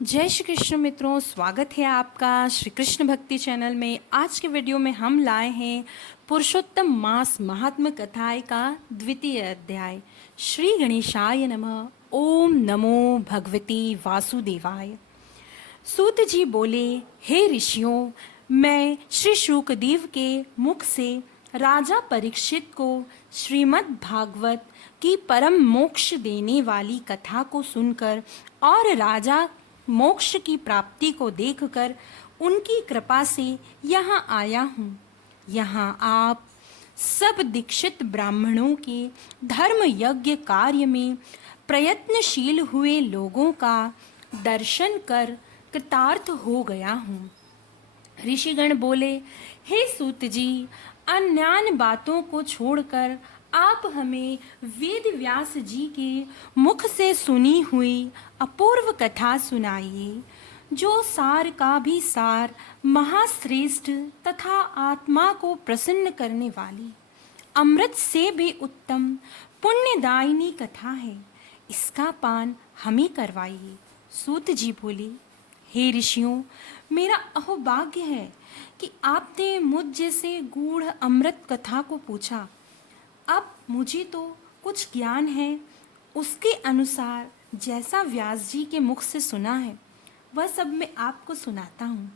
जय श्री कृष्ण मित्रों, स्वागत है आपका श्री कृष्ण भक्ति चैनल में। आज के वीडियो में हम लाए हैं पुरुषोत्तम मास महात्म कथाएं का द्वितीय अध्याय। श्री गणेशाय नमः। ओम नमो भगवती वासुदेवाय। सूत जी बोले, हे ऋषियों, मैं श्री शुकदेव के मुख से राजा परीक्षित को श्रीमद् भागवत की परम मोक्ष देने वाली कथा को सुनकर और राजा मोक्ष की प्राप्ति को देखकर उनकी कृपा से यहाँ आया हूँ। यहाँ आप सब दीक्षित ब्राह्मणों के धर्म यज्ञ कार्य में प्रयत्नशील हुए लोगों का दर्शन कर कृतार्थ हो गया हूँ। ऋषिगण बोले, हे सूत जी, अन्यान्य बातों को छोड़कर आप हमें वेद व्यास जी के मुख से सुनी हुई अपूर्व कथा सुनाइए, जो सार का भी सार, महाश्रेष्ठ तथा आत्मा को प्रसन्न करने वाली, अमृत से भी उत्तम पुण्यदायिनी कथा है। इसका पान हमें करवाइए। सूत जी बोले, हे ऋषियों, मेरा अहोभाग्य है कि आपने मुझ जैसे गूढ़ अमृत कथा को पूछा। अब मुझे तो कुछ ज्ञान है, उसके अनुसार जैसा व्यास जी के मुख से सुना है वह सब मैं आपको सुनाता हूँ।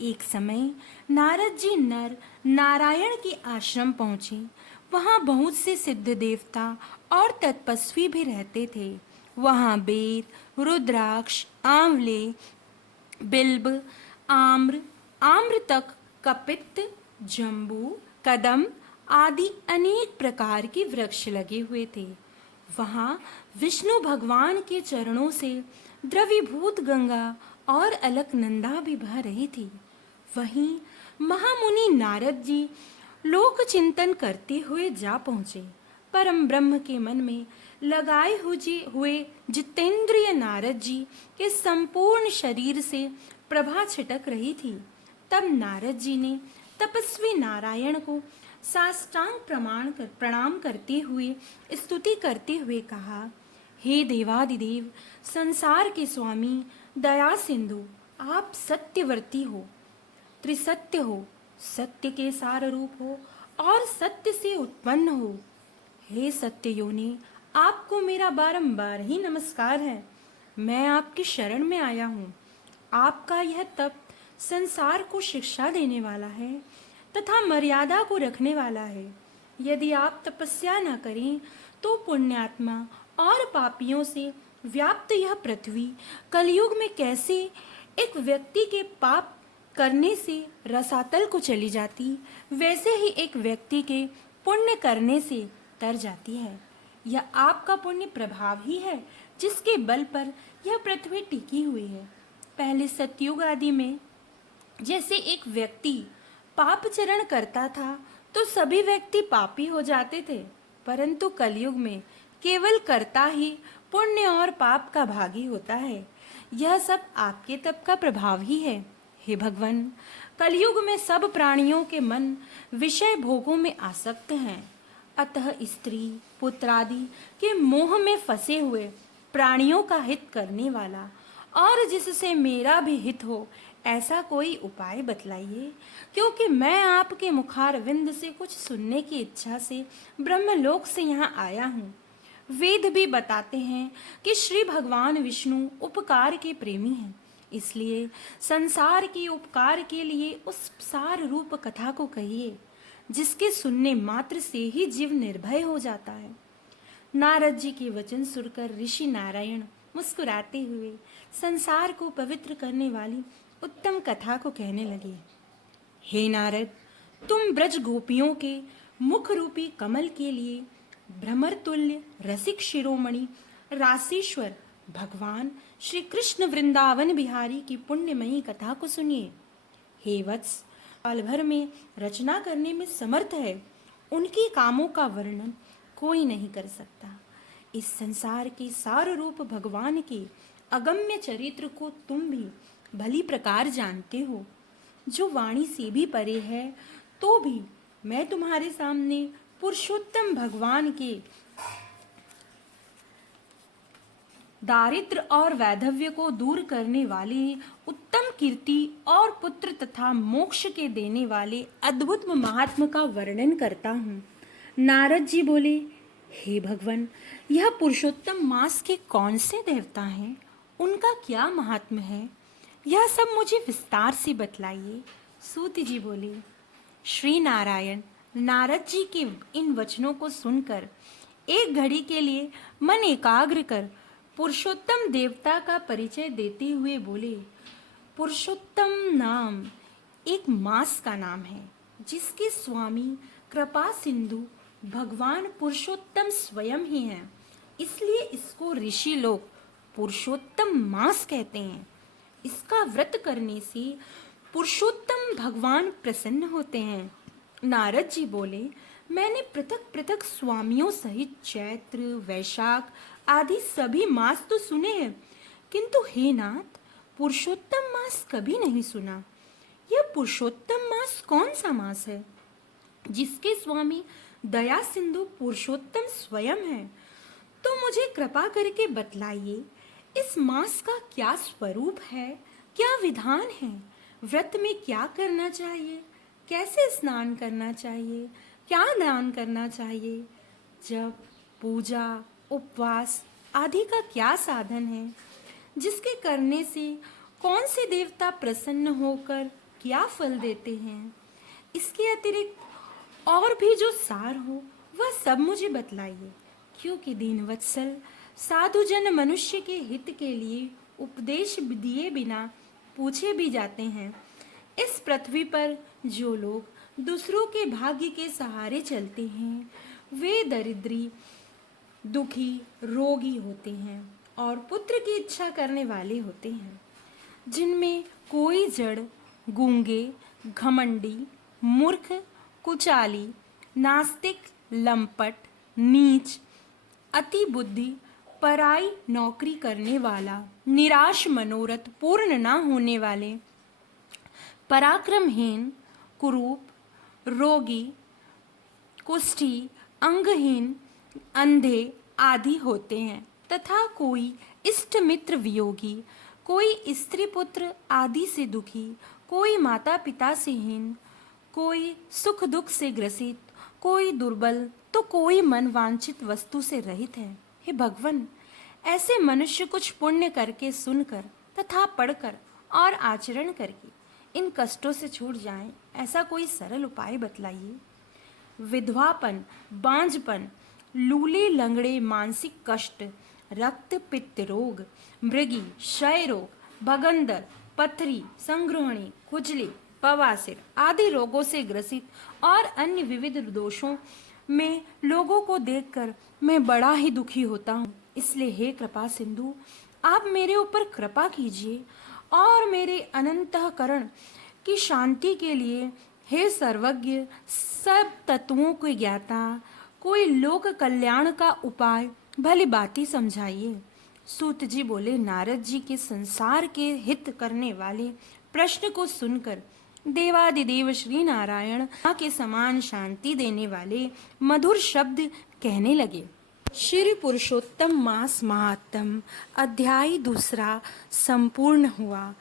एक समय नारद जी नर नारायण के आश्रम पहुँचे। वहाँ बहुत से सिद्ध देवता और तपस्वी भी रहते थे। वहाँ बेर, रुद्राक्ष, आंवले, बिल्ब, आम्र, आम्रतक, कपित्त, जम्बू, कदम आदि अनेक प्रकार के वृक्ष लगे हुए थे। वहाँ विष्णु भगवान के चरणों से द्रवीभूत गंगा और अलकनंदा भी बह रही थी। वहीं महामुनि नारद जी लोक चिंतन करते हुए जा पहुँचे। परम ब्रह्म के मन में लगाए हुए जितेंद्रिय नारद जी के संपूर्ण शरीर से प्रभा छिटक रही थी। तब नारद जी ने तपस्वी नारायण को साष्टांग प्रणाम करते हुए स्तुति करते हुए कहा, हे देवादिदेव, संसार के स्वामी, दया सिंधु, आप सत्यवर्ती हो, त्रिसत्य हो, सत्य के सार रूप हो और सत्य से उत्पन्न हो। हे सत्य योनि, आपको मेरा बारंबार ही नमस्कार है। मैं आपकी शरण में आया हूँ। आपका यह तप संसार को शिक्षा देने वाला है तथा मर्यादा को रखने वाला है। यदि आप तपस्या न करें तो पुण्यात्मा और पापियों से व्याप्त यह पृथ्वी कलयुग में कैसे एक व्यक्ति के पाप करने से रसातल को चली जाती, वैसे ही एक व्यक्ति के पुण्य करने से तर जाती है। यह आपका पुण्य प्रभाव ही है जिसके बल पर यह पृथ्वी टिकी हुई है। पहले सतयुग आदि में जैसे एक व्यक्ति पापचरण करता था तो सभी व्यक्ति पापी हो जाते थे, परंतु कलयुग में केवल कर्ता ही पुण्य और पाप का भागी होता है। यह सब आपके तप का प्रभाव ही है। हे भगवान, कलयुग में सब प्राणियों के मन विषय भोगों में आसक्त हैं। अतः स्त्री पुत्रादि के मोह में फंसे हुए प्राणियों का हित करने वाला और जिससे मेरा भी हित हो, ऐसा कोई उपाय बतलाइए, क्योंकि मैं आपके मुखारविंद से कुछ सुनने की इच्छा से ब्रह्मलोक से यहाँ आया हूँ। वेद भी बताते हैं कि श्री भगवान विष्णु उपकार के प्रेमी हैं, इसलिए संसार के उपकार के लिए उस सार रूप कथा को कहिए, जिसके सुनने मात्र से ही जीव निर्भय हो जाता है। नारद जी के वचन सुनकर ऋषि नारायण मुस्कुराते हुए संसार को पवित्र करने वाली उत्तम कथा को कहने लगे। हे नारद, तुम ब्रज गोपियों के मुख रूपी कमल के लिए भ्रमर तुल्य रसिक शिरोमणि रासेश्वर भगवान श्री कृष्ण वृंदावन बिहारी की पुण्यमयी कथा को सुनिए। हे वत्स, साल भर में रचना करने में समर्थ है, उनके कामों का वर्णन कोई नहीं कर सकता। इस संसार के सार रूप भगवान के अगम्य चरित्र को तुम भी भली प्रकार जानते हो, जो वाणी से भी परे है। तो भी मैं तुम्हारे सामने पुरुषोत्तम भगवान के दारिद्र और वैधव्य को दूर करने वाले, उत्तम कीर्ति और पुत्र तथा मोक्ष के देने वाले अद्भुत महात्मा का वर्णन करता हूँ। नारद जी बोले, हे भगवान, यह पुरुषोत्तम मास के कौन से देवता हैं? उनका क्या महात्म्य है? यह सब मुझे विस्तार से बतलाइए। सूत जी बोले, श्री नारायण नारद जी के इन वचनों को सुनकर एक घड़ी के लिए मन एकाग्र कर पुरुषोत्तम देवता का परिचय देते हुए बोले, पुरुषोत्तम नाम एक मास का नाम है जिसके स्वामी कृपा सिंधु भगवान पुरुषोत्तम स्वयं ही हैं। इसलिए इसको ऋषि लोग पुरुषोत्तम मास कहते हैं। इसका व्रत करने से पुरुषोत्तम भगवान प्रसन्न होते हैं। नारद जी बोले, मैंने पृथक पृथक स्वामियों सहित चैत्र, वैशाख आदि सभी मास तो सुने हैं, किंतु हे नाथ, पुरुषोत्तम मास कभी नहीं सुना। यह पुरुषोत्तम मास कौन सा मास है जिसके स्वामी दया सिंधु पुरुषोत्तम स्वयं है? तो मुझे कृपा करके बतलाइए, इस मास का क्या स्वरूप है, क्या विधान है, व्रत में क्या करना चाहिए, कैसे स्नान करना चाहिए, क्या दान करना चाहिए, जप, पूजा, उपवास आदि का क्या साधन है, जिसके करने से कौन से देवता प्रसन्न होकर क्या फल देते हैं। इसके अतिरिक्त और भी जो सार हो वह सब मुझे बतलाइए, क्योंकि दीनवत्सल साधुजन मनुष्य के हित के लिए उपदेश दिए बिना पूछे भी जाते हैं। इस पृथ्वी पर जो लोग दूसरों के भाग्य के सहारे चलते हैं वे दरिद्री, दुखी, रोगी होते हैं और पुत्र की इच्छा करने वाले होते हैं, जिनमें कोई जड़, गूंगे, घमंडी, मूर्ख, कुचाली, नास्तिक, लंपट, नीच, अति बुद्धि, पराई नौकरी करने वाला, निराश मनोरथ पूर्ण न होने वाले, पराक्रमहीन, कुरूप, रोगी, कुष्ठी, अंगहीन, अंधे आदि होते हैं तथा कोई इष्ट मित्र वियोगी, कोई स्त्री पुत्र आदि से दुखी, कोई माता पिता से हीन, कोई सुख दुख से ग्रसित, कोई दुर्बल तो कोई मन वांछित वस्तु से रहित है। हे भगवान, ऐसे मनुष्य कुछ पुण्य करके सुनकर तथा पढ़कर और आचरण करके इन कष्टों से छूट जाएं, ऐसा कोई सरल उपाय बतलाइए। विधवापन, बांझपन, लूले लंगड़े मानसिक कष्ट, रक्त पित्त रोग, मृगी, क्षय रोग, भगंदर, पथरी, संग्रहणी, खुजली, बवासीर आदि रोगों से ग्रसित और अन्य विविध दोषों में लोगों को देखकर मैं बड़ा ही दुखी होता हूँ। इसलिए हे कृपा सिंधु, आप मेरे ऊपर कृपा कीजिए और मेरे अनंतःकरण की शांति के लिए हे सर्वज्ञ, सब तत्वों के ज्ञाता, कोई लोक कल्याण का उपाय भली बाती समझाइए। सूत जी बोले, नारद जी के संसार के हित करने वाले प्रश्न को सुनकर देवादिदेव श्री नारायण के समान शांति देने वाले मधुर शब्द कहने लगे। श्री पुरुषोत्तम मास महात्म अध्याय 2 संपूर्ण हुआ।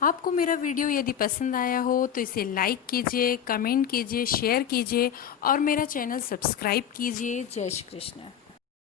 आपको मेरा वीडियो यदि पसंद आया हो तो इसे लाइक कीजिए, कमेंट कीजिए, शेयर कीजिए और मेरा चैनल सब्सक्राइब कीजिए। जय श्री कृष्ण।